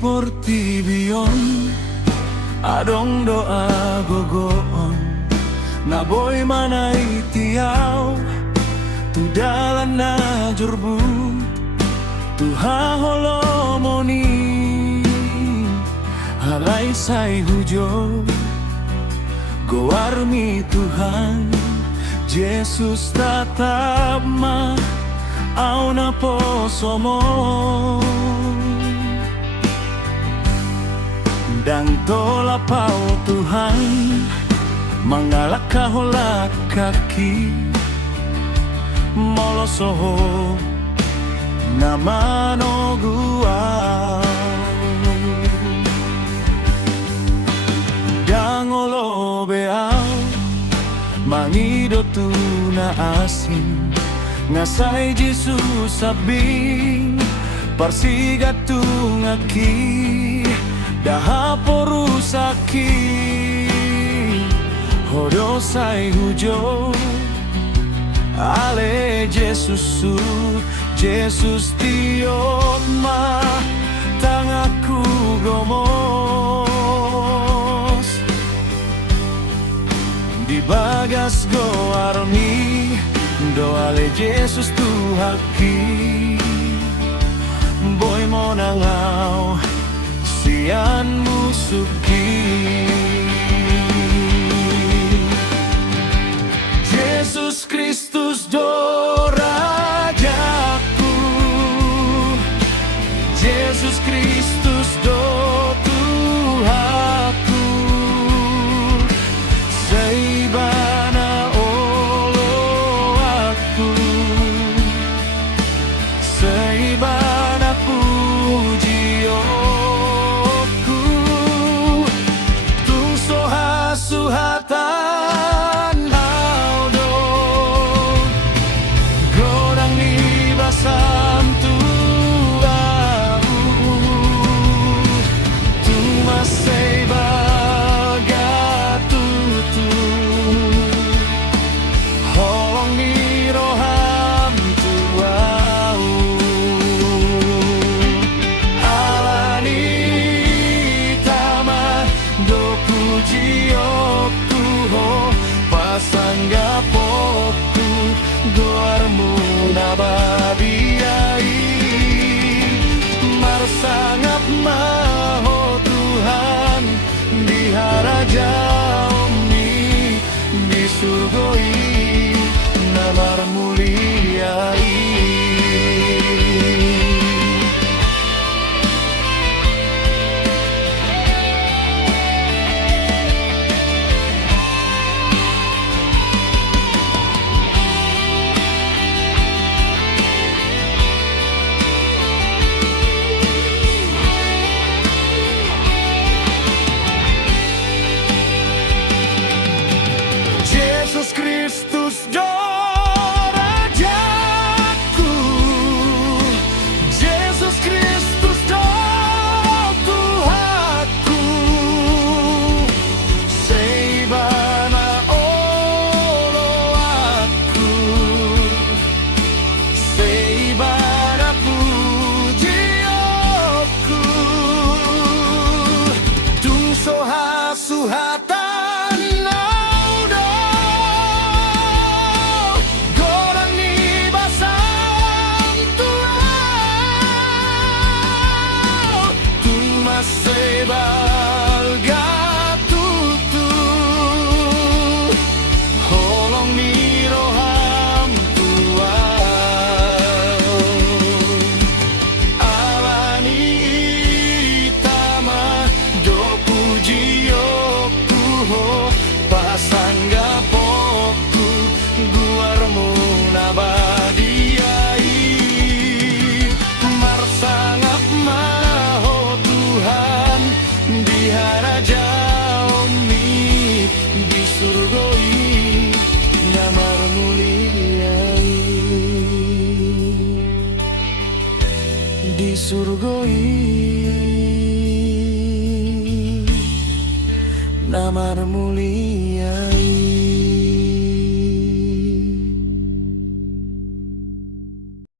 portibion adong doa gogoon na boy manay tiyaw tu dalan na jurbu tu haholomoni halay say hujo gowarmi Tuhan Yesus tatap ma au na poso mo dang tolapau Tuhan mangalak kaholak kaki molosoho namano gua dangolo beau mangido tu na asin ngasay Jesus sabing parsigat tu ngaki dahaporusaki hodosay hujo ale Jesusu Jesus tiot ma tangaku gomos di bagas goarmi doale Jesus tu haki boy mo nangaw sian musuki Jesus Kristus do rajaku Jesus Kristus do Tuhanku seibana olo aku seibana pujioku tung soha suhatan audo godang ni basam tu au tu masay bagatutu holong ni roham tu au alani tama do pujioku ho pasanggapoku doarmu nabadiai marsangap maho Tuhan di harajaomi di surgoi nabar muliai Jesus Kristus do rajaku Jesus Kristus do Tuhanku seibana olo aku seibana pujioku tung soha suhatan sebalgatutu holong ni roham tuau alani itama do pujioku ho pasanggapoku guarmu nabadiai marsangap maho Tuhan di harajaomi di surgoi nyamar muliai di surgoi namar muliai